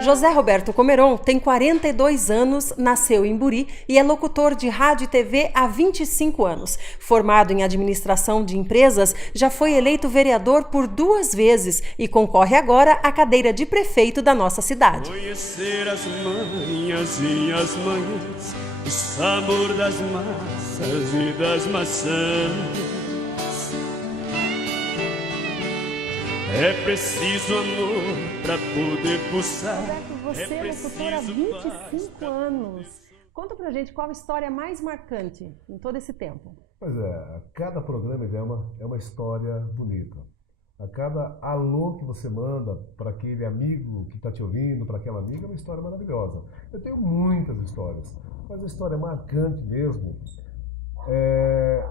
José Roberto Comeron tem 42 anos, nasceu em Buri e é locutor de rádio e TV há 25 anos. Formado em administração de empresas, já foi eleito vereador por 2 vezes e concorre agora à cadeira de prefeito da nossa cidade. Conhecer as manhas e as manhãs, o sabor das massas e das maçãs. É preciso amor para poder pulsar. Roberto, você é locutor há 25 anos. Conta pra gente qual a história mais marcante em todo esse tempo. Pois é, cada programa é uma história bonita. A cada alô que você manda para aquele amigo que está te ouvindo, para aquela amiga, é uma história maravilhosa. Eu tenho muitas histórias, mas a história marcante mesmo.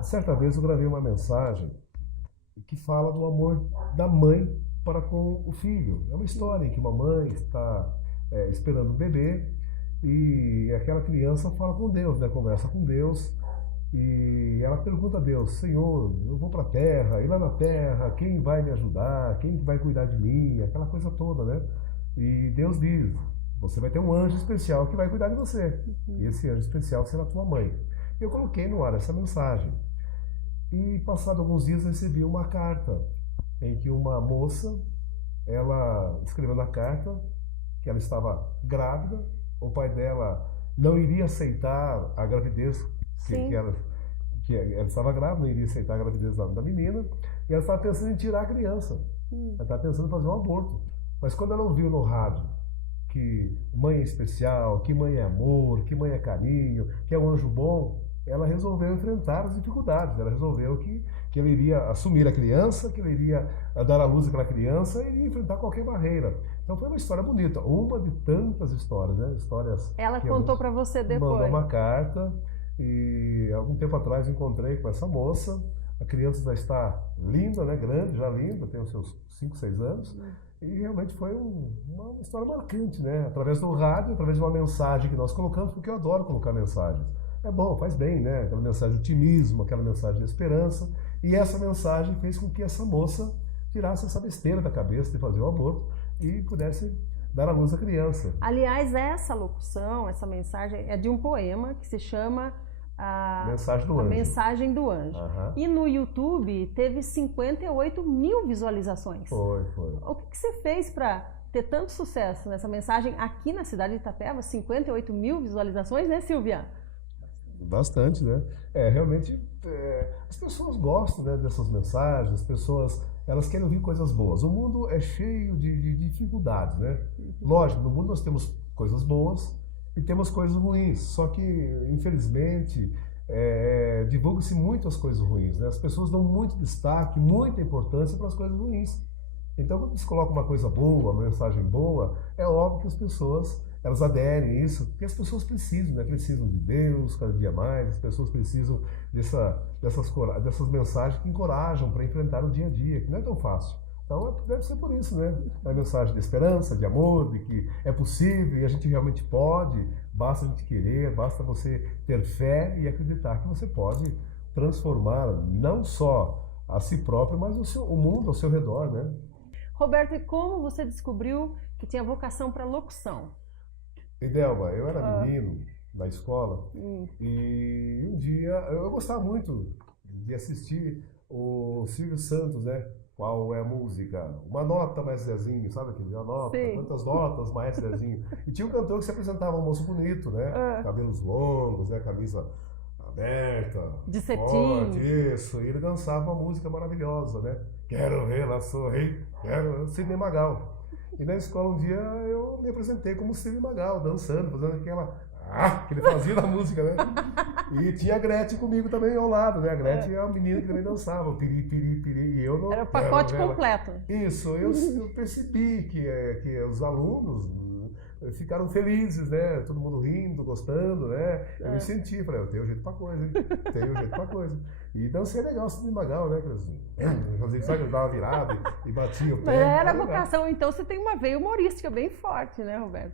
Certa vez eu gravei uma mensagem que fala do amor da mãe para com o filho. É uma história em que uma mãe está esperando um bebê e aquela criança fala com Deus, né? Conversa com Deus e ela pergunta a Deus: Senhor, eu vou para a terra, e lá na terra, quem vai me ajudar? Quem vai cuidar de mim? Aquela coisa toda, né? E Deus diz: você vai ter um anjo especial que vai cuidar de você. E esse anjo especial será tua mãe. Eu coloquei no ar essa mensagem. E passado alguns dias recebi uma carta em que uma moça, ela escreveu na carta que ela estava grávida, o pai dela não iria aceitar a gravidez, que ela estava grávida, não iria aceitar a gravidez da menina, e ela estava pensando em tirar a criança, ela estava pensando em fazer um aborto. Mas quando ela ouviu no rádio que mãe é especial, que mãe é amor, que mãe é carinho, que é um anjo bom, ela resolveu enfrentar as dificuldades. Ela resolveu que ele iria assumir a criança, que ele iria dar à luz àquela criança e enfrentar qualquer barreira. Então foi uma história bonita, uma de tantas histórias, né? Histórias. Ela contou para você depois. Mandou uma carta e algum tempo atrás encontrei com essa moça. A criança já está linda, né? Grande, já linda, tem os seus 5, 6 anos. E realmente foi uma história marcante, né? Através do rádio, através de uma mensagem que nós colocamos, porque eu adoro colocar mensagens. É bom, faz bem, né? Aquela mensagem de otimismo, aquela mensagem de esperança. E essa mensagem fez com que essa moça tirasse essa besteira da cabeça de fazer o aborto e pudesse dar à luz à criança. Aliás, essa locução, essa mensagem é de um poema que se chama Mensagem do A Anjo. Mensagem do Anjo. Uhum. E no YouTube teve 58 mil visualizações. Foi. O que você fez para ter tanto sucesso nessa mensagem aqui na cidade de Itapeva? 58 mil visualizações, né, Silvia? Bastante, né? Realmente as pessoas gostam, né, dessas mensagens, as pessoas elas querem ouvir coisas boas. O mundo é cheio de dificuldades, né? Lógico, no mundo nós temos coisas boas e temos coisas ruins, só que infelizmente divulga-se muito as coisas ruins, né? As pessoas dão muito destaque, muita importância para as coisas ruins. Então quando se coloca uma coisa boa, uma mensagem boa, é óbvio que as pessoas elas aderem a isso, porque as pessoas precisam, né? Precisam de Deus cada dia mais, as pessoas precisam dessas mensagens que encorajam para enfrentar o dia a dia, que não é tão fácil. Então deve ser por isso, né? É a mensagem de esperança, de amor, de que é possível e a gente realmente pode, basta a gente querer, basta você ter fé e acreditar que você pode transformar não só a si próprio, mas o mundo ao seu redor, né? Roberto, e como você descobriu que tinha vocação para locução? E Delma, eu era menino da escola e um dia eu gostava muito de assistir o Silvio Santos, né? Qual é a música? Uma nota, mais Zezinho, sabe aquele? Uma nota, quantas notas, mais Zezinho. E tinha um cantor que se apresentava, um moço bonito, né? Cabelos longos, né? Camisa aberta, de cetim. Forte, isso. E ele dançava uma música maravilhosa, né? Quero vê-la sorrir, quero Sidney Magal. E na escola um dia eu me apresentei como Sidney Magal, dançando, fazendo que ele fazia na música, né? E tinha a Gretchen comigo também ao lado, né? A Gretchen é uma menina que também dançava, piri, piri, piri, e eu não... Era o pacote completo. Isso, eu percebi que os alunos ficaram felizes, né? Todo mundo rindo, gostando, né? Eu me senti, falei, eu tenho jeito pra coisa, hein? Tenho jeito pra coisa. E dancei legal, Sidney Magal, né? Fazia, sabe, eu dava virada e batia o pé. Mas era vocação, então você tem uma veia humorística bem forte, né, Roberto?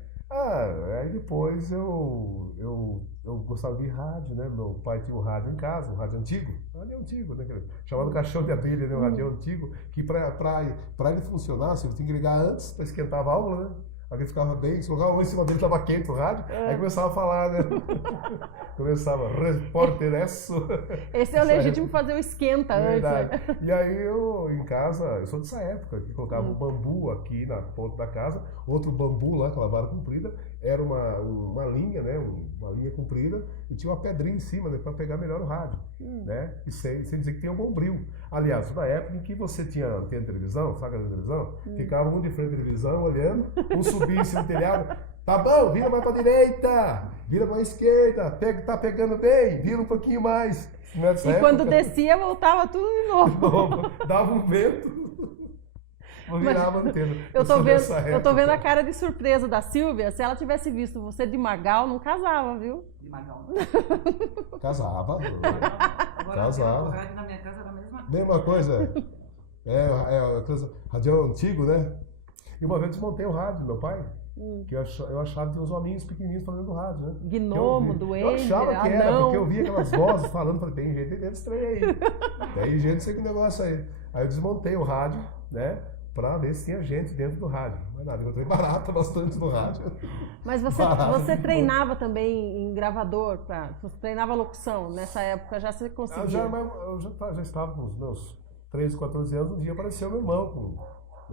Aí depois eu gostava de rádio, né? Meu pai tinha um rádio em casa, um rádio antigo, né? Chamado Caixão de Abelha, né? Um rádio antigo, que para ele funcionar, você tinha que ligar antes para esquentar a válvula, né? Alguém ficava bem, se colocava a mão em cima dele, estava quente o rádio, aí começava a falar, né? Começava, repórter isso. Esse é o legítimo fazer o esquenta Verdade. antes. Né? E aí eu, em casa, eu sou dessa época, que colocava um bambu aqui na ponta da casa, outro bambu lá, aquela vara comprida, era uma linha, né? Uma linha comprida, e tinha uma pedrinha em cima, né? Para pegar melhor o rádio, né? E sem dizer que tinha um bombril. Aliás, na época em que você tinha televisão, saca a televisão, ficava um de frente à televisão, olhando, um subia em cima do telhado, tá bom, vira mais pra direita, vira pra esquerda, tá pegando bem, vira um pouquinho mais. Nessa época, quando descia, voltava tudo de novo. Dava um vento, não virava antena. Eu tô vendo a cara de surpresa da Silvia. Se ela tivesse visto você de Magal, não casava, viu? De Magal. Casava. Agora Casava. o rádio na minha casa era a mesma coisa. Mesma coisa. Rádio antigo, né? E uma vez desmontei o rádio do meu pai, que eu achava que tinha uns hominhos pequenininhos falando do rádio, né? Gnomo, Eu duende, achava que era, anão. porque eu via aquelas vozes falando, falei, tem gente dentro desse trem aí. Tem gente, sei que negócio aí. Aí eu desmontei o rádio, né? Pra ver se tinha gente dentro do rádio. Mas nada, eu entrei barata bastante no rádio. Mas você treinava também em gravador, você treinava locução, nessa época já você conseguia? Eu já estava com os meus 13, 14 anos, um dia apareceu meu irmão com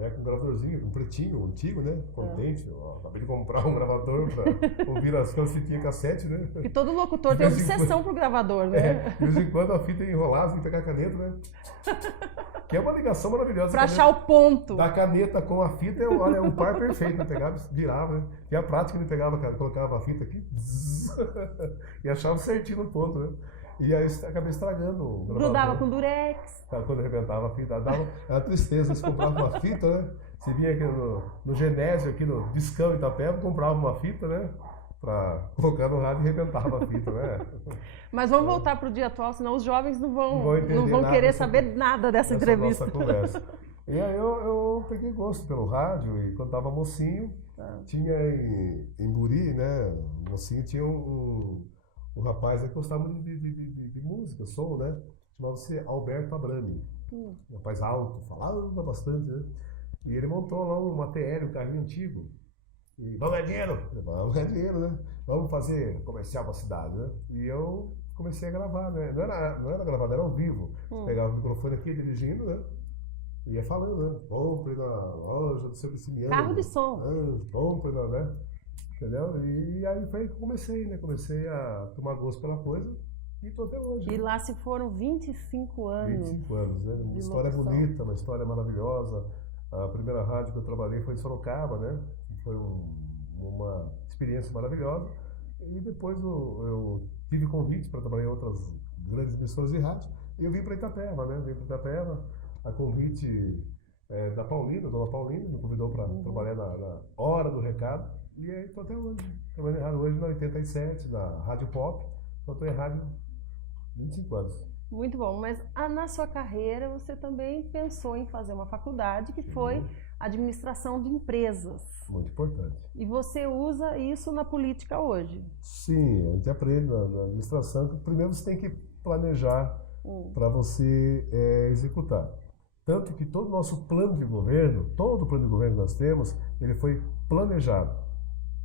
um gravadorzinho, um pretinho, antigo, né? Contente. Acabei de comprar um gravador para ouvir as fitinhas cassete, né? E todo locutor tem obsessão pro gravador, né? De vez em quando a fita enrolada, tem que pegar a caneta, né? Que é uma ligação maravilhosa. Pra achar o ponto. Da caneta com a fita, olha, é um par perfeito, né? Pegava, virava, né? E a prática ele pegava, cara, colocava a fita aqui e achava certinho no ponto, né? E aí acabei estragando o gravador. Grudava com durex. Quando arrebentava a fita, dava uma tristeza. Você comprava uma fita, né? Você vinha aqui no Genésio, aqui no Discão Itapeva, comprava uma fita, né? Pra colocar no rádio e arrebentava a fita, né? Mas vamos voltar pro dia atual, senão os jovens não vão nada querer saber nada dessa entrevista. Nossa conversa. E aí eu peguei gosto pelo rádio e quando tava mocinho, tinha em Buri, né? Mocinho tinha um rapaz que gostava muito de música, som, né? Chamava-se Alberto Abrami. Um rapaz alto, falava bastante, né? E ele montou lá uma TL, um carrinho antigo. E vamos ganhar dinheiro? Vamos ganhar dinheiro, né? Vamos fazer comercial pra cidade, né? E eu comecei a gravar, né? Não era gravado, era ao vivo. Pegava o microfone aqui dirigindo, né? E ia falando, né? Compre na loja do seu Cristina. Carro de som. Compre na, né? Entendeu? E aí foi que comecei, né? Comecei a tomar gosto pela coisa e tô até hoje. E lá se foram 25 anos. 25 anos, né? Uma história bonita, uma história maravilhosa. A primeira rádio que eu trabalhei foi em Sorocaba, né? Foi uma experiência maravilhosa. E depois eu tive convite para trabalhar em outras grandes emissoras de rádio. E eu vim para Itapeva, né? Vim para Itapeva, a convite da Paulina, dona Paulina, me convidou para trabalhar na Hora do Recado. E aí estou até hoje. Trabalhando em rádio hoje na 87, na Rádio Pop. Então estou em rádio 25 anos. Muito bom, mas na sua carreira você também pensou em fazer uma faculdade que foi administração de empresas. Muito importante. E você usa isso na política hoje? Sim, a gente aprende na administração que primeiro você tem que planejar para você executar. Tanto que todo o nosso plano de governo, todo o plano de governo que nós temos, ele foi planejado.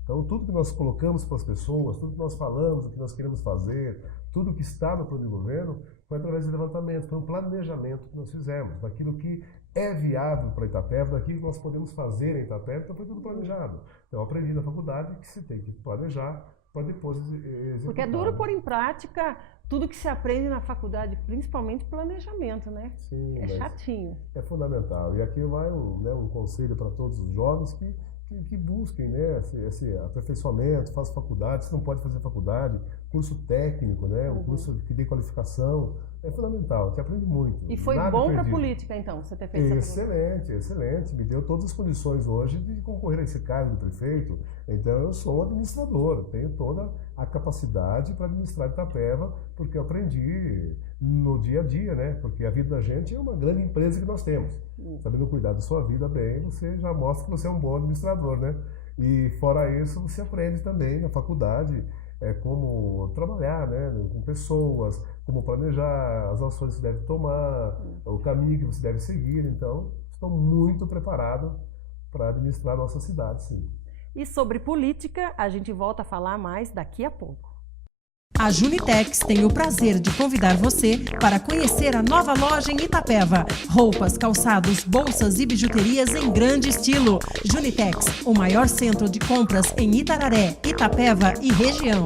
Então, tudo que nós colocamos para as pessoas, tudo que nós falamos, o que nós queremos fazer, tudo que está no plano de governo, foi através de levantamento, foi um planejamento que nós fizemos, daquilo que é viável para Itapeva, daquilo que nós podemos fazer em Itapeva, então foi tudo planejado. Então, eu aprendi na faculdade que se tem que planejar para depois executar. Porque é duro pôr em prática tudo que se aprende na faculdade, principalmente planejamento, né? Sim, é chatinho. É fundamental. E aqui vai um conselho para todos os jovens que busquem, né, esse aperfeiçoamento, façam faculdade. Você não pode fazer faculdade, curso técnico, né, um curso que dê qualificação, é fundamental, te aprende muito. E foi bom para a política, então, você ter feito essa Excelente, excelente. Me deu todas as condições hoje de concorrer a esse cargo de prefeito. Então, eu sou administrador, tenho toda a capacidade para administrar Itapeva, porque eu aprendi no dia a dia, né? Porque a vida da gente é uma grande empresa que nós temos. Sabendo cuidar da sua vida bem, você já mostra que você é um bom administrador, né? E fora isso, você aprende também na faculdade como trabalhar, né, com pessoas, como planejar as ações que você deve tomar, o caminho que você deve seguir. Então, estou muito preparado para administrar a nossa cidade, sim. E sobre política, a gente volta a falar mais daqui a pouco. A Junitex tem o prazer de convidar você para conhecer a nova loja em Itapeva. Roupas, calçados, bolsas e bijuterias em grande estilo. Junitex, o maior centro de compras em Itararé, Itapeva e região.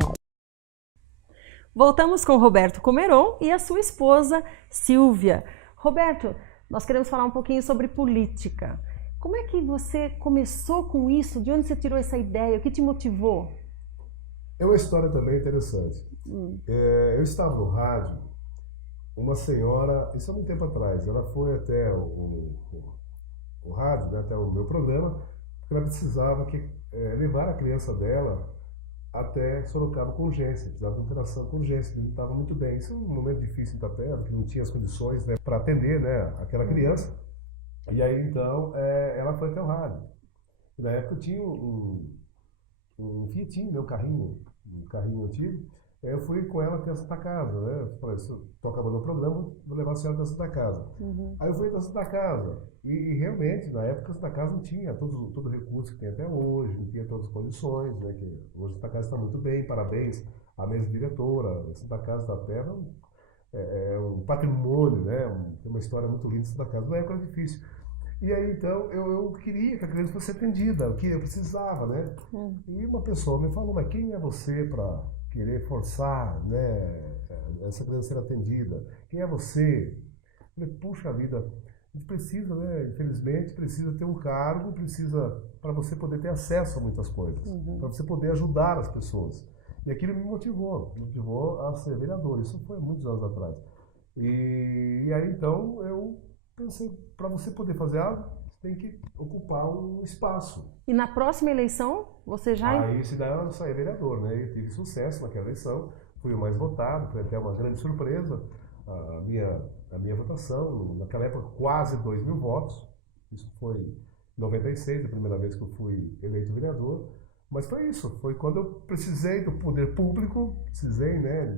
Voltamos com Roberto Comeron e a sua esposa, Silvia. Roberto, nós queremos falar um pouquinho sobre política. Como é que você começou com isso? De onde você tirou essa ideia? O que te motivou? É uma história também interessante. Eu estava no rádio, uma senhora, isso há um tempo atrás, ela foi até o rádio, né, até o meu programa, porque ela precisava levar a criança dela até Sorocaba com urgência, precisava de interação com urgência, ele não estava muito bem. Isso é um momento difícil em Itapeva, que não tinha as condições, né, para atender, né, aquela criança. E aí então ela foi até o rádio. Na época eu tinha um Fiatinho, meu carrinho, um carrinho antigo. Eu fui com ela até a Santa Casa, né? Falei, se eu tô acabando o programa, vou levar a senhora até a Santa Casa. Aí eu fui até a Santa Casa. E realmente, na época, a Santa Casa não tinha todo o recurso que tem até hoje, não tinha todas as condições, né? Que hoje a Santa Casa está muito bem, parabéns à mesa diretora. A Santa Casa da Terra é um patrimônio, né? Tem uma história muito linda da Santa Casa. Na época era difícil. E aí, então, eu queria que a criança fosse atendida, o que eu precisava, né? E uma pessoa me falou, mas quem é você para querer forçar, né, essa criança ser atendida? Quem é você? Eu falei, puxa vida, a gente precisa, né, infelizmente, precisa ter um cargo, precisa, para você poder ter acesso a muitas coisas, para você poder ajudar as pessoas. E aquilo me motivou a ser vereador, isso foi muitos anos atrás. E aí, então, eu pensei, para você poder fazer algo, você tem que ocupar um espaço. E na próxima eleição, você já... Aí, se daí eu saí vereador, né? Eu tive sucesso naquela eleição, fui o mais votado, foi até uma grande surpresa a minha votação. Naquela época, quase 2.000 votos. Isso foi em 96, a primeira vez que eu fui eleito vereador. Mas foi isso, foi quando eu precisei do poder público, precisei, né,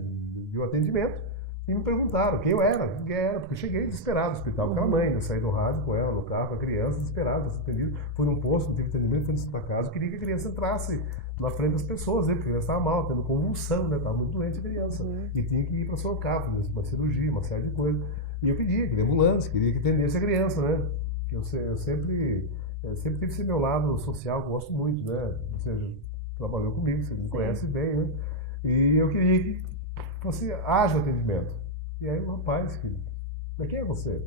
de um atendimento. E me perguntaram quem eu era, porque eu cheguei desesperado no hospital com aquela mãe, né? Saí do rádio com ela, no carro, com a criança, desesperado, atendido. Fui num posto, não tive atendimento, fui na casa, eu queria que a criança entrasse na frente das pessoas, né? Porque a criança estava mal, tendo convulsão, né? Estava muito doente a criança. E tinha que ir para Sorocaba, fazer uma cirurgia, uma série de coisas. E eu queria ambulância, queria que atendesse a criança, né? Eu sempre tive esse meu lado social, gosto muito, né? Você trabalhou comigo, você me conhece bem, né? E eu queria que fosse ágil o atendimento. E aí o rapaz, mas quem é você?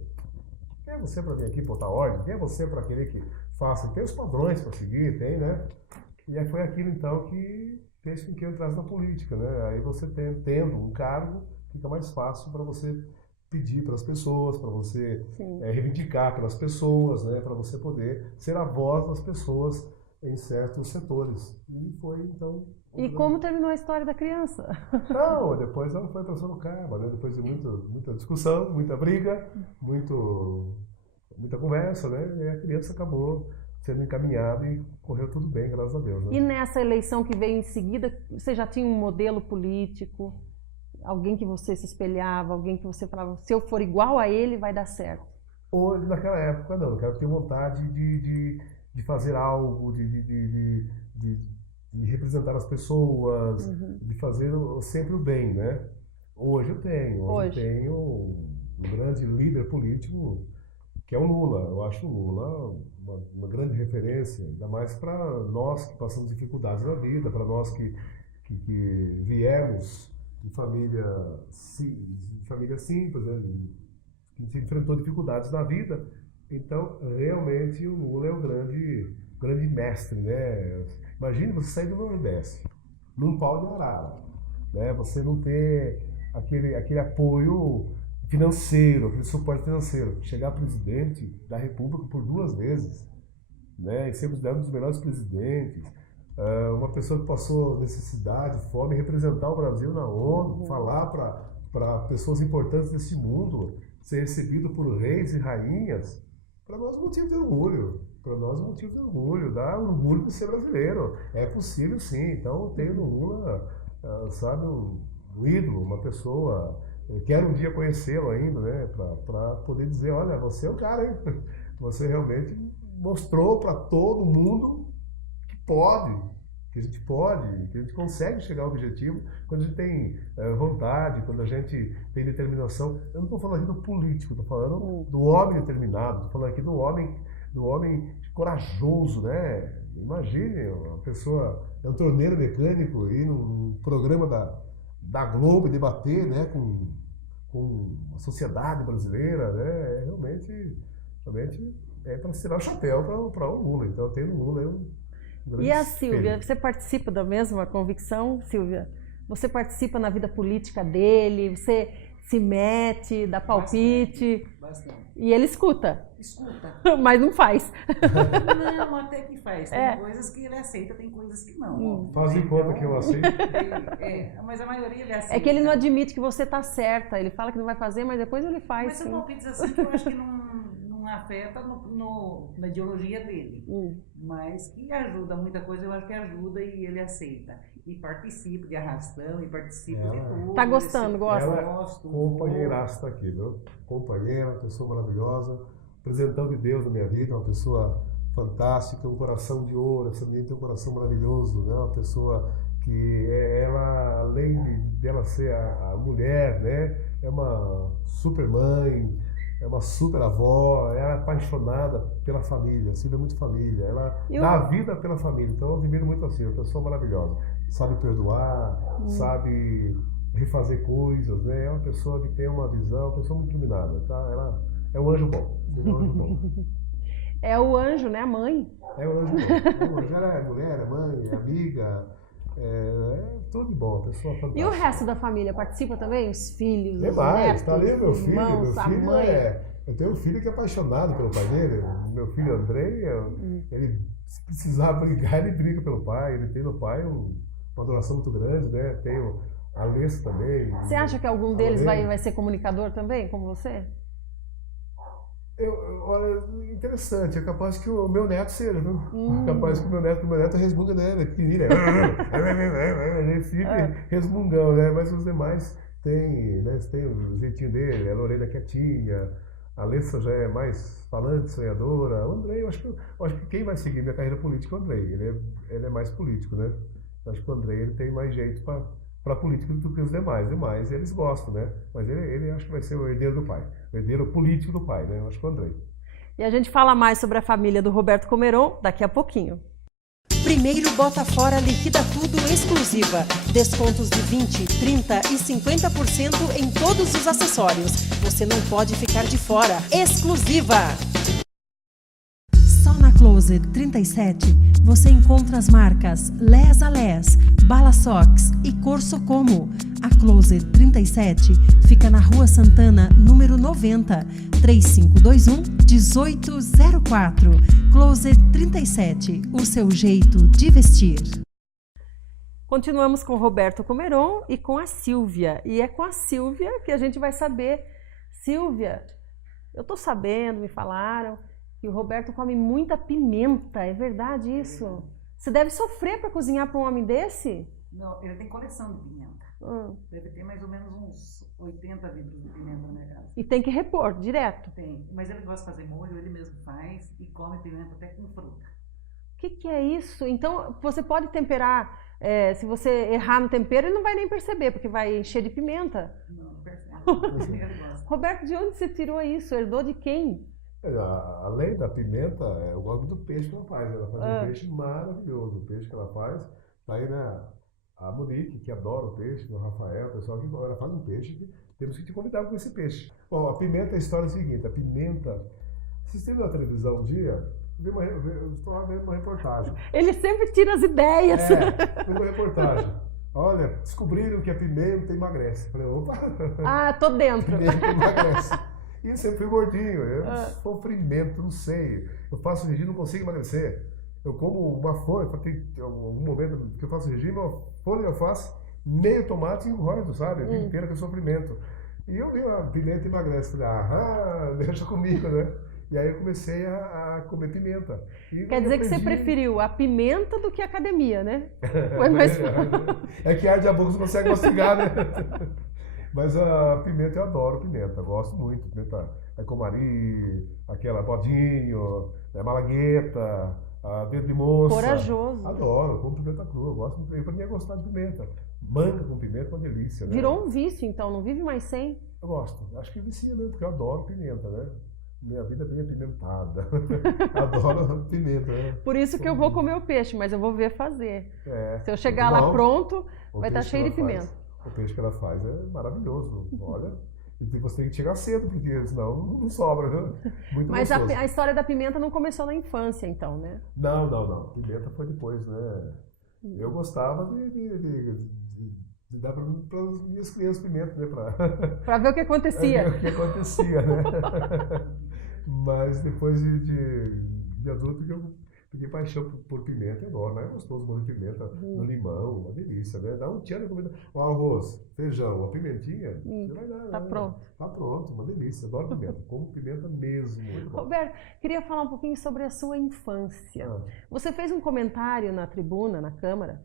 Quem é você para vir aqui botar ordem? Quem é você para querer que faça? Tem os padrões para seguir, tem, né? E aí foi aquilo então que fez com que eu entrasse na política, né? Aí você tendo um cargo, fica mais fácil para você pedir para as pessoas, para você reivindicar pelas pessoas, né? Para você poder ser a voz das pessoas em certos setores. E foi então... E como terminou a história da criança? Não, depois ela foi para Sorocaba, né? Depois de muita discussão, muita briga, muita conversa, né? E a criança acabou sendo encaminhada e correu tudo bem, graças a Deus. Né? E nessa eleição que veio em seguida, você já tinha um modelo político? Alguém que você se espelhava, alguém que você falava, se eu for igual a ele, vai dar certo? Hoje, naquela época, não. Eu tinha vontade de fazer algo, de representar as pessoas, de fazer sempre o bem, né? Hoje eu tenho um grande líder político que é o Lula. Eu acho o Lula uma grande referência, ainda mais para nós que passamos dificuldades na vida, para nós que viemos de família simples, né? Que se enfrentou dificuldades na vida. Então, realmente, o Lula é o grande mestre, né? Imagine você sair do Nordeste, num pau de arara, né? Você não ter aquele apoio financeiro, aquele suporte financeiro. Chegar presidente da República por 2 vezes, né? E ser considerado um dos melhores presidentes. Uma pessoa que passou necessidade, fome, representar o Brasil na ONU, falar para pessoas importantes desse mundo, ser recebido por reis e rainhas. Para nós é um motivo de orgulho. Para nós é um motivo de orgulho. Dá orgulho de ser brasileiro. É possível, sim. Então, eu tenho no Lula, sabe, um ídolo, uma pessoa. Eu quero um dia conhecê-lo ainda, né? Para poder dizer, olha, você é o cara, hein? Você realmente mostrou para todo mundo que que a gente consegue chegar ao objetivo quando a gente tem vontade, quando a gente tem determinação. Eu não estou falando aqui do político, estou falando do homem determinado, estou falando aqui do homem corajoso, né? Imagine uma pessoa, é um torneiro mecânico, ir num programa da Globo debater, né, com a sociedade brasileira, né? Realmente é para tirar o chapéu para o Lula. Então eu tenho no Lula um grande E a espelho. Silvia, você participa da mesma convicção, Silvia? Você participa na vida política dele? Você se mete, dá palpite? Bastante. E ele escuta, Escuta. mas não faz. Não, até que faz. Tem coisas que ele aceita, tem coisas que não. Faz de conta que eu aceito. Mas a maioria ele aceita. É que ele não admite que você tá certa. Ele fala que não vai fazer, mas depois ele faz. Mas são Sim. palpites assim que eu acho que não afeta na ideologia dele. Mas que ajuda, muita coisa eu acho que ajuda e ele aceita. E participa de arrastão, e participa de tudo. Tá gostando, gosta? Ela Gosto. companheiraça tá aqui, viu? Companheira, uma pessoa maravilhosa, apresentando de Deus na minha vida, uma pessoa fantástica, um coração de ouro. Essa menina tem um coração maravilhoso, né? Uma pessoa que ela, além dela ser a mulher, né? É uma super mãe, é uma super avó, ela é apaixonada pela família, a Silvia é muito família, ela dá a vida pela família, então eu admiro muito assim, uma pessoa maravilhosa, sabe perdoar, sabe refazer coisas, né? É uma pessoa que tem uma visão, uma pessoa muito iluminada, tá? Ela é um anjo bom, é um anjo bom. É o anjo, né? A mãe. É um anjo bom, ela é mulher, é mãe, é amiga, é tudo de bom, pessoa fantástica. E o resto da família participa também? Os filhos, os Demais, netos, tá ali meu os filho, irmãos, a mãe. eu tenho um filho que é apaixonado pelo pai dele, meu filho Andrei, ele se precisar brigar, ele briga pelo pai, ele tem no pai uma adoração muito grande, né? Tem a Alessa também. Você acha que algum deles vai ser comunicador também, como você? Olha, interessante, é capaz que o meu neto seja, viu? Capaz que o meu neto resmunga, né? Ele é pequenininho, ele fica resmungão, né? Mas os demais têm, né? Tem o jeitinho dele, a Lorena quietinha, a Alessa já é mais falante, sonhadora. O Andrei, eu acho que quem vai seguir minha carreira política é o Andrei, ele é mais político, né? Eu acho que o Andrei ele tem mais jeito para político do que os demais. Demais eles gostam, né? Mas ele acho que vai ser o herdeiro do pai, o herdeiro político do pai, né? Eu acho que o Andrei. E a gente fala mais sobre a família do Roberto Comeron daqui a pouquinho. Primeiro Bota Fora liquida tudo exclusiva. Descontos de 20%, 30% e 50% em todos os acessórios. Você não pode ficar de fora. Exclusiva! Só na Closet 37 você encontra as marcas Les a Les, Bala Sox e Corso Como. A Closet 37 fica na Rua Santana, número 90, 3521-1804. Closet 37, o seu jeito de vestir. Continuamos com o Roberto Comeron e com a Silvia. E é com a Silvia que a gente vai saber. Silvia, eu tô sabendo, me falaram, que o Roberto come muita pimenta. É verdade isso? Você deve sofrer para cozinhar para um homem desse? Não, ele tem coleção de pimenta. Deve ter mais ou menos uns 80 litros de pimenta na minha casa. E tem que repor direto? Tem, mas ele gosta de fazer molho, ele mesmo faz e come pimenta até com fruta. O que é isso? Então você pode temperar, se você errar no tempero, ele não vai nem perceber, porque vai encher de pimenta. Não percebe. Ele gosta. Roberto, de onde você tirou isso? Herdou de quem? Além da pimenta, eu gosto do peixe que ela faz. Ela faz um peixe maravilhoso. O peixe que ela faz, tá aí, né? A Monique, que adora o peixe, o Rafael, o pessoal que ela faz um peixe, que temos que te convidar com esse peixe. Bom, a pimenta, a história é a seguinte, a pimenta, assistindo na televisão um dia, eu estou vendo uma reportagem. Ele sempre tira as ideias. Uma reportagem. Olha, descobriram que a pimenta emagrece. Falei, opa! Ah, tô dentro. Pimenta emagrece. E eu sempre fui gordinho, sofrimento, não sei. Eu faço regime, não consigo emagrecer. Eu como uma folha, tem algum momento que eu faço regime, uma folha de alface, meio tomate e engordo, sabe? A vida inteira que é sofrimento. E eu vi a pimenta emagrece, falei, deixa comigo, né? E aí eu comecei a comer pimenta. E quer dizer que você preferiu a pimenta do que a academia, né? Foi mais é que arde a boca, você consegue mastigar, né? Mas a pimenta, eu adoro pimenta, gosto muito. Pimenta é comari, aquela bodinho, malagueta, dedo de moça. Corajoso. Adoro, como pimenta crua, eu gosto. Para mim é gostar de pimenta. Manga com pimenta é uma delícia, né? Virou um vício, então, não vive mais sem? Eu gosto, acho que vicia mesmo, porque eu adoro pimenta, né? Minha vida é bem apimentada. Adoro pimenta, né? Por isso que eu vou comer o peixe, mas eu vou ver fazer. É, Se eu chegar muito lá bom. pronto, O vai estar peixe cheio que de ela pimenta. faz- O peixe que ela faz é maravilhoso. Olha, e você tem que chegar cedo, porque senão não sobra, né? Muito Mas gostoso. a história da pimenta não começou na infância, então, né? Não. Pimenta foi depois, né? Eu gostava de dar para as minhas crianças pimenta, né? Pra ver o que acontecia. O que acontecia, né? Mas depois de adulto que eu peguei paixão por pimenta enorme. É gostoso molho de pimenta no limão, uma delícia, né? Dá um tchan na comida. O arroz, feijão, uma pimentinha, você vai dar, Tá né? pronto. Tá pronto, uma delícia. Adoro pimenta. Como pimenta mesmo. Muito bom. Roberto, queria falar um pouquinho sobre a sua infância. Ah. Você fez um comentário na tribuna, na Câmara,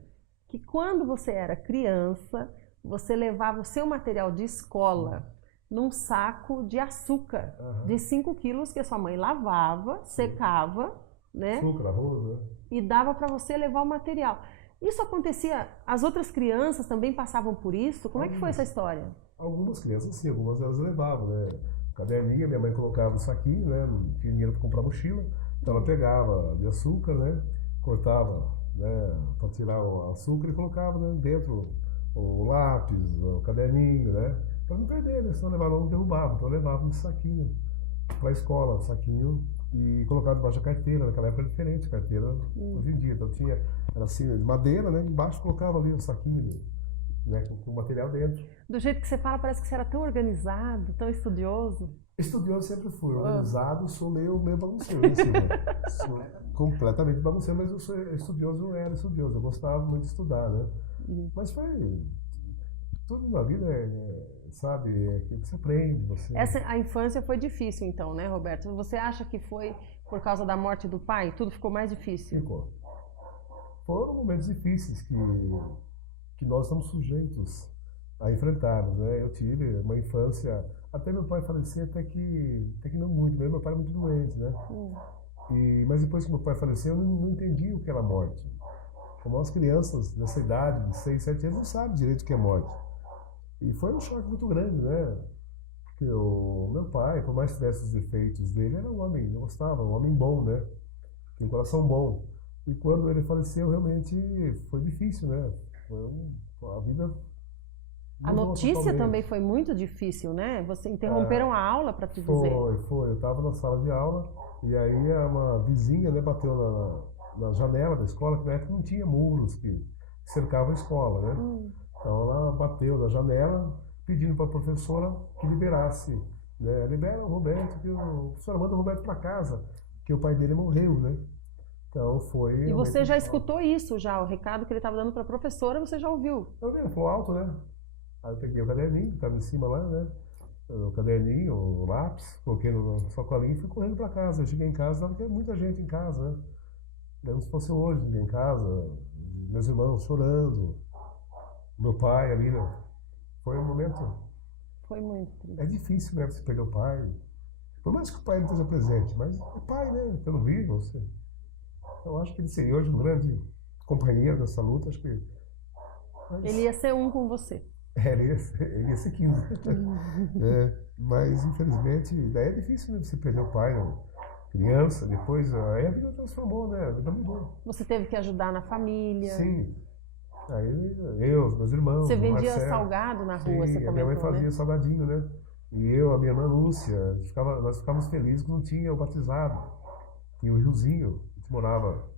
que quando você era criança, você levava o seu material de escola num saco de açúcar de 5 quilos que a sua mãe lavava, secava, né? Açúcar, arroz, né? E dava para você levar o material. Isso acontecia, as outras crianças também passavam por isso? Como é que foi essa história? Algumas crianças sim, algumas elas levavam, né? Caderninha, minha mãe colocava no saquinho, né? Não tinha dinheiro para comprar mochila. Então ela pegava de açúcar, né? Cortava, né? Para tirar o açúcar e colocava, né? Dentro o lápis, o caderninho, né? Para não perder, né? Senão levava, não derrubava. Então eu levava nesse saquinho para a escola, saquinho, e colocava debaixo da carteira. Naquela época era diferente, carteira hoje em dia. Então tinha, era assim, de madeira, né? Embaixo colocava ali o saquinho, né? Com material dentro. Do jeito que você fala, parece que você era tão organizado, tão estudioso. Estudioso sempre fui, organizado, sou meio bagunceiro, assim, né? Sou completamente bagunceiro, mas eu sou estudioso, eu era estudioso, eu gostava muito de estudar, né? Mas foi, tudo na vida sabe, que você aprende, você... A infância foi difícil então, né, Roberto? Você acha que foi por causa da morte do pai? Tudo ficou mais difícil? Ficou. Foram momentos difíceis que nós estamos sujeitos a enfrentarmos, né? Eu tive uma infância, até meu pai falecer, até que não muito, mesmo meu pai era muito doente, né? Mas depois que meu pai faleceu, eu não entendi o que era morte. Como as crianças dessa idade, de 6, 7 anos, não sabem direito o que é morte. E foi um choque muito grande, né? Porque o meu pai, por mais que tivesse os defeitos dele, era um homem, eu gostava, um homem bom, né? Tinha um coração bom. E quando ele faleceu, realmente foi difícil, né? A vida... A notícia também foi muito difícil, né? Você interromperam a aula para te dizer. Foi. Eu estava na sala de aula e aí uma vizinha, né, bateu na janela da escola, que na época não tinha muros que cercavam a escola, né? Então ela bateu na janela pedindo para a professora que liberasse, né? Libera o Roberto, que a professora manda o Roberto para casa, que o pai dele morreu, né? Então foi... E você já escutou isso, já, o recado que ele estava dando para a professora, você já ouviu? Eu vi, falou alto, né? Aí eu peguei o caderninho, que estava em cima lá, né? O caderninho, o lápis, coloquei no sacolinho e fui correndo para casa. Eu cheguei em casa, estava muita gente em casa, né? Como se fosse hoje, ninguém em casa, meus irmãos chorando, meu pai ali, né? Foi um momento... Foi muito triste. É difícil, né? Você perder o pai. Por mais que o pai não esteja presente, mas é pai, né? Você não vive, você... Eu acho que ele seria hoje um grande companheiro dessa luta, acho que... Mas... Ele ia ser um com você. Ele ia ser 15. Mas, infelizmente, daí é difícil, né? Você perder o pai, né? Criança, depois aí a vida transformou, né? A vida mudou. Você teve que ajudar na família. Sim. Aí eu, os meus irmãos, Você vendia Marcelo, salgado na rua, sim, você comentou, a minha mãe fazia né? salgadinho, né? E eu, a minha irmã Lúcia, nós ficávamos felizes que não tinha o batizado. Tinha o riozinho, a gente morava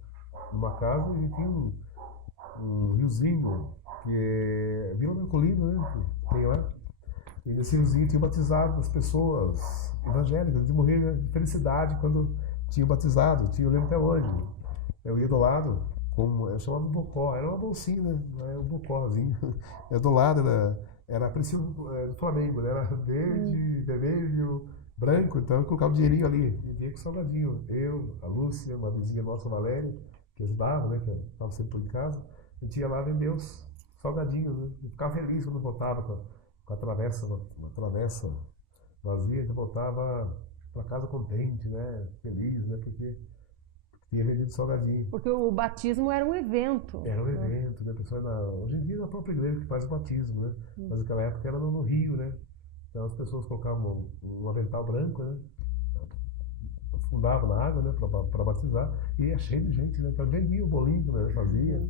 numa casa e tinha um riozinho, que é Vila Mercolino, né? Que tem lá. E nesse riozinho tinha batizado as pessoas evangélicas, de morrer de felicidade quando tinha batizado. Eu lembro até hoje. Eu ia do lado, eu chamava de bocó, era uma bolsinha, né? Era um bocózinho. Do lado era a princípio do Flamengo, né? Era verde, vermelho, branco, então eu colocava o dinheirinho ali, e vinha com salgadinho. Eu, a Lúcia, uma vizinha nossa, a Valéria, que ajudava, né? Que estava sempre por em casa, a gente ia lá vender os salgadinhos, né? E ficava feliz quando voltava com a travessa, uma travessa vazia, a gente voltava para casa contente, né? Feliz, né? Porque tinha vendido salgadinho. Porque o batismo era um evento. Era um evento, né? Hoje em dia é a própria igreja que faz o batismo, né? Mas naquela época era no rio, né? Então as pessoas colocavam um avental branco, né? Afundavam na água, né? Para batizar. E ia cheio de gente, né? Então vendia o bolinho que a minha mãe fazia.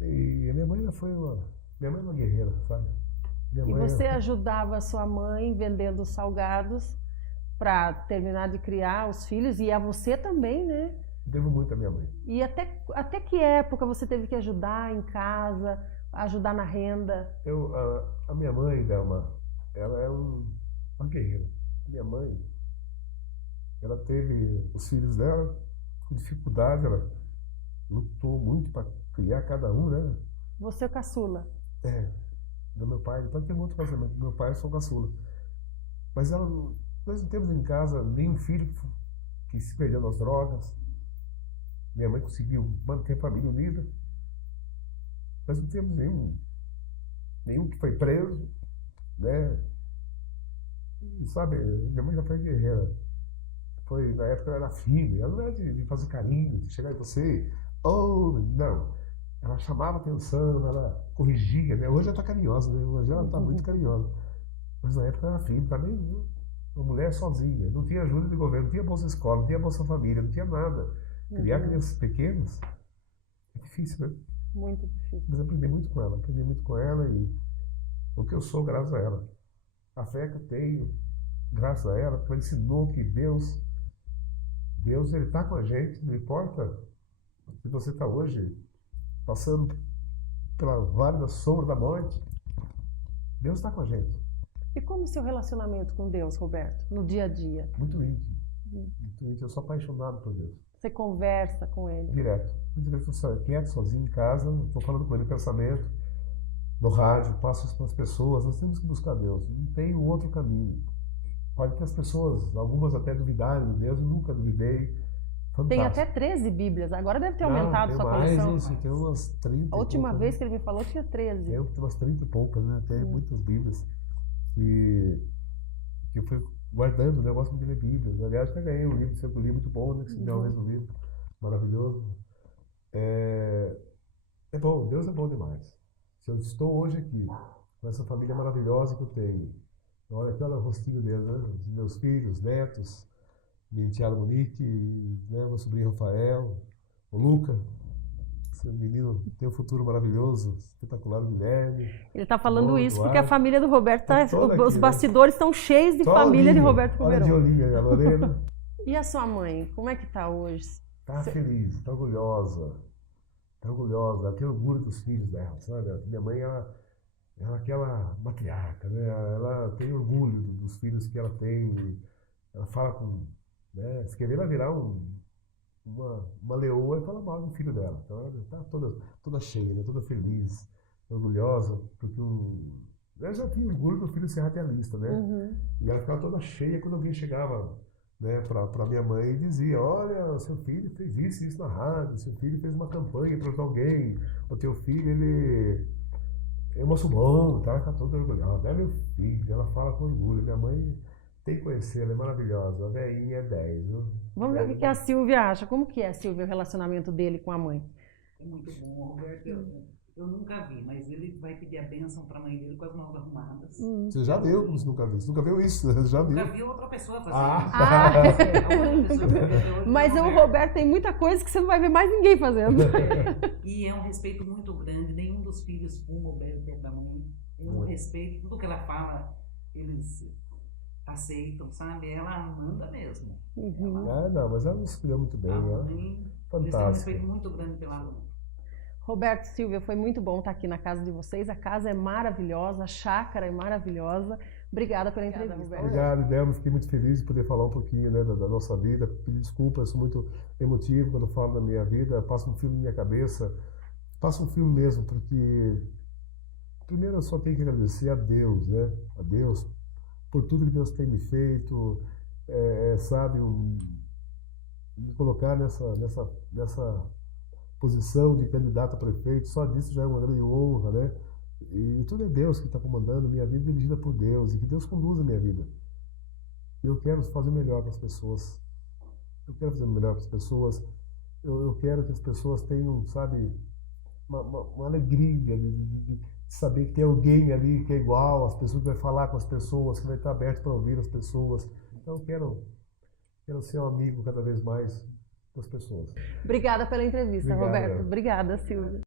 E a minha mãe minha mãe é uma guerreira, sabe? Minha E mãe você ajudava a sua mãe vendendo salgados para terminar de criar os filhos e a você também, né? Devo muito à minha mãe. E até que época você teve que ajudar em casa, ajudar na renda? A minha mãe, Delma, ela é uma guerreira. Minha mãe, ela teve os filhos dela com dificuldade, ela lutou muito para criar cada um, né? Você é o caçula. Do meu pai, depois tem outro casamento, do meu pai eu sou caçula. Mas nós não temos em casa nenhum filho que se perdeu nas drogas. Minha mãe conseguiu manter a família unida. Nós não temos nenhum que foi preso, né? E sabe, minha mãe já foi guerreira. Na época ela era firme, ela não era de fazer carinho, de chegar em você, não. Ela chamava atenção, ela corrigia, né? Hoje ela está carinhosa, né? Hoje ela está muito carinhosa. Mas na época ela era firme, também uma mulher sozinha, não tinha ajuda de governo, não tinha Bolsa Escola, não tinha Bolsa Família, não tinha nada. Criar crianças pequenas é difícil, né? Muito difícil. Mas aprendi muito com ela e o que eu sou graças a ela. A fé que eu tenho, graças a ela, porque ela ensinou que Deus ele está com a gente, não importa se você está hoje passando pela vale da sombra da morte, Deus está com a gente. E como o seu relacionamento com Deus, Roberto, no dia a dia? Muito íntimo. Muito íntimo. Eu sou apaixonado por Deus. Você conversa com Ele? Direto. Eu estou quieto, sozinho em casa, estou falando com Ele no pensamento, no rádio, passo isso para as pessoas. Nós temos que buscar Deus. Não tem outro caminho. Pode ter as pessoas, algumas até duvidarem de Deus, eu nunca duvidei. Fantástico. Tem até 13 Bíblias, agora deve ter aumentado sua coleção. Isso, tem umas 30. A última vez que ele me falou tinha 13. Tem umas 30 e poucas, né? Tem muitas Bíblias. E eu fui guardando, né? Eu gosto muito de ler Bíblia. Aliás, até ganhei um livro, sempre um livro muito bom, né? Que se deu um livro maravilhoso. É bom, Deus é bom demais. Se eu estou hoje aqui, com essa família maravilhosa que eu tenho, olha aqui, olha o rostinho deles, né? Os meus filhos, netos, minha enteada Monique, né? Meu sobrinho Rafael, o Luca. Esse menino tem um futuro maravilhoso, espetacular, o Guilherme. Ele está falando isso porque a Eduardo. família do Roberto, os aqui, bastidores estão cheios de Só família de Olhinho. Roberto Olha de Pomerol. olhinho, a Lorena. E a sua mãe, como é que está hoje? Tá feliz, tá orgulhosa. Tá orgulhosa, ela tem orgulho dos filhos dela, sabe? Minha mãe, ela é aquela matriarca, né? Ela tem orgulho dos filhos que ela tem. Ela fala com... Né? Se querer ela virar uma leoa e fala mal do filho dela. Então ela tá toda cheia, né? Toda feliz, orgulhosa, porque ela já tinha orgulho do filho ser radialista, né? E ela ficava toda cheia quando alguém chegava, né, para minha mãe e dizia: olha, seu filho fez isso na rádio, seu filho fez uma campanha para ajudar alguém, o teu filho, ele é um moço bom, tá? Ela fica toda orgulhosa. É meu filho, ela fala com orgulho. Minha mãe tem que conhecer, ela é maravilhosa. A velhinha é 10, viu? Vamos ver o que a Silvia acha. Como que é, Silvia, o relacionamento dele com a mãe? É muito bom, o Roberto. Eu nunca vi, mas ele vai pedir a bênção para a mãe dele com as mãos arrumadas. Você já viu como você nunca viu? Você nunca viu isso? Você já viu? Nunca vi outra pessoa fazer Ah. isso. A outra pessoa que eu vi hoje Mas foi o Roberto tem muita coisa que você não vai ver mais ninguém fazendo. E é um respeito muito grande. Nenhum dos filhos fuma ou bebe perto da mãe. É um respeito. Tudo que ela fala, eles aceitam, sabe? Ela manda mesmo. Não, mas ela me escolheu muito bem. A Ela... mãe, eles têm um Fantástico. respeito muito grande pela aluna. Roberto, Silvia, foi muito bom estar aqui na casa de vocês. A casa é maravilhosa, a chácara é maravilhosa. Obrigada pela entrevista, Roberto. Obrigado, Delma. Fiquei muito feliz de poder falar um pouquinho, né, da nossa vida. Pedir desculpa, eu sou muito emotivo quando falo da minha vida. Passa um filme na minha cabeça. Passa um filme mesmo, porque primeiro eu só tenho que agradecer a Deus, né? A Deus por tudo que Deus tem me feito, sabe, me colocar nessa posição de candidato a prefeito. Só disso já é uma grande honra, né? E tudo é Deus que está comandando, minha vida é dirigida por Deus, e que Deus conduza a minha vida. Eu quero fazer melhor para as pessoas. Eu quero fazer melhor para as pessoas. Eu quero que as pessoas tenham, sabe, uma alegria de saber que tem alguém ali que é igual, as pessoas que vai falar com as pessoas, que vai estar aberto para ouvir as pessoas. Então eu quero ser um amigo cada vez mais das pessoas. Obrigada pela entrevista, Obrigado. Roberto. Obrigada, Silvia.